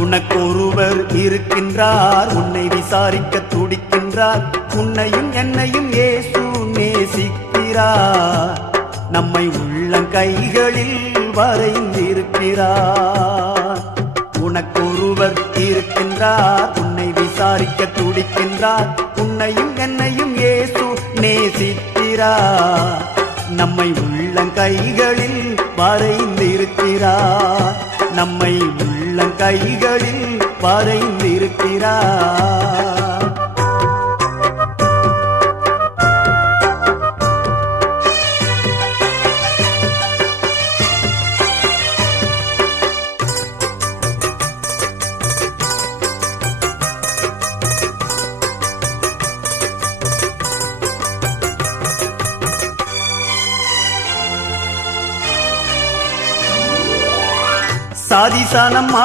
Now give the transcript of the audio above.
உனக்கொருவர் இருக்கின்றார், உன்னை விசாரிக்க துடிக்கின்றார். உன்னையும் என்னையும் இயேசு நேசிக்கிறார், நம்மை உள்ளங்கைகளில் வரைந்திருக்கிறார். உனக்கொருவர் இருக்கின்றார், உன்னை விசாரிக்க துடிக்கின்றார். உன்னையும் என்னையும் இயேசு நேசிக்கிறார், நம்மை உள்ளங்கைகளில் வரைந்திருக்கிறார். நம்மை உள்ளங்கைகளில் வரைந்திருக்கிறார். சாதிசானம்